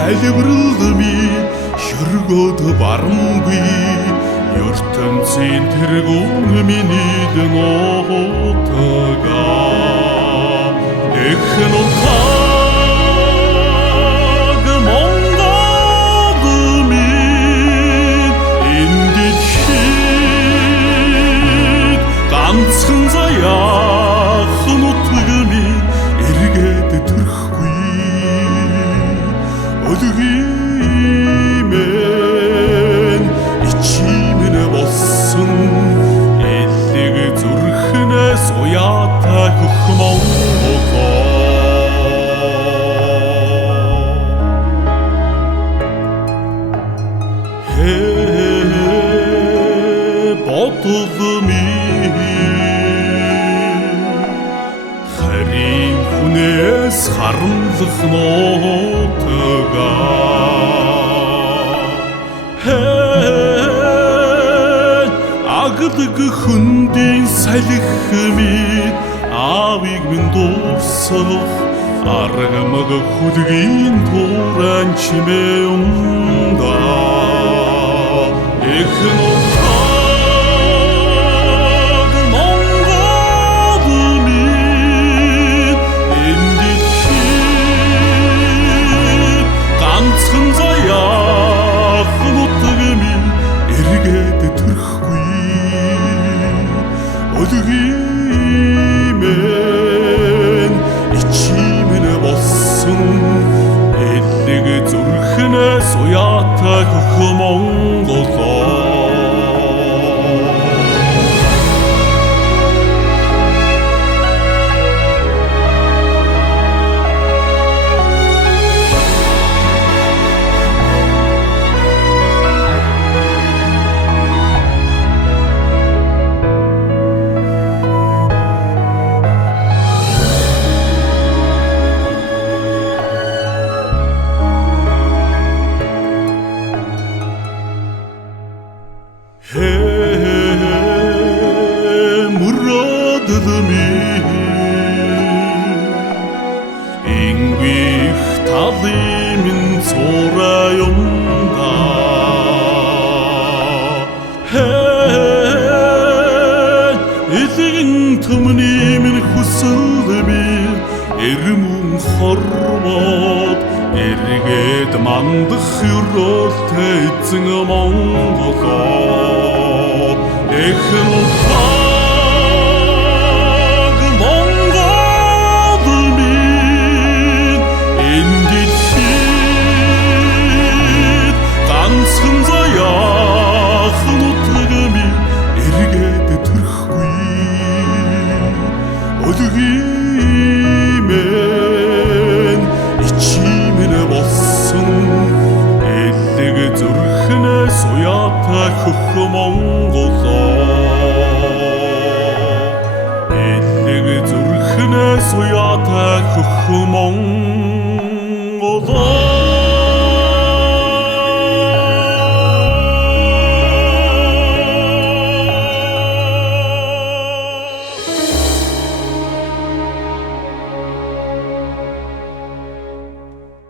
залбиралдми хөргөд барамгүй ертөнцийн тэргүүн миний нотага эхн утаг монгол минь энд дэлхийд ганцхан заяах нутаг минь эргээд төрөхгүй өдгиймэн ичимэн болсон элэг зүрхнээс уяатай хөхмөн харин хүнээс харамлах нотага агдаг хүндийн салхи минь аавыг минь дуусах аргамаг хүдгийн тууран чимээ эхн утаг монгол минь энд дэлхийд ганцхан заяах нутаг минь эргээд төрөхгүй өдгиймэн ичимэн болсон элэг зүрхнээс уяатай хөхмөн Ингвих талимын цорайонда эзэн төмний минь хүсэлми эрмэн хормод эргээд мандах өрөөлтэй эзэн Монголоо эхн утаг монгол минь энд дэлхийд ганцхан заяах нутаг минь эргээд төрөхгүй өдгиймэн ичимэн болсон элэг зүрхнээс уяатай хөхмөн зүрхнээс уяатай хөхмөн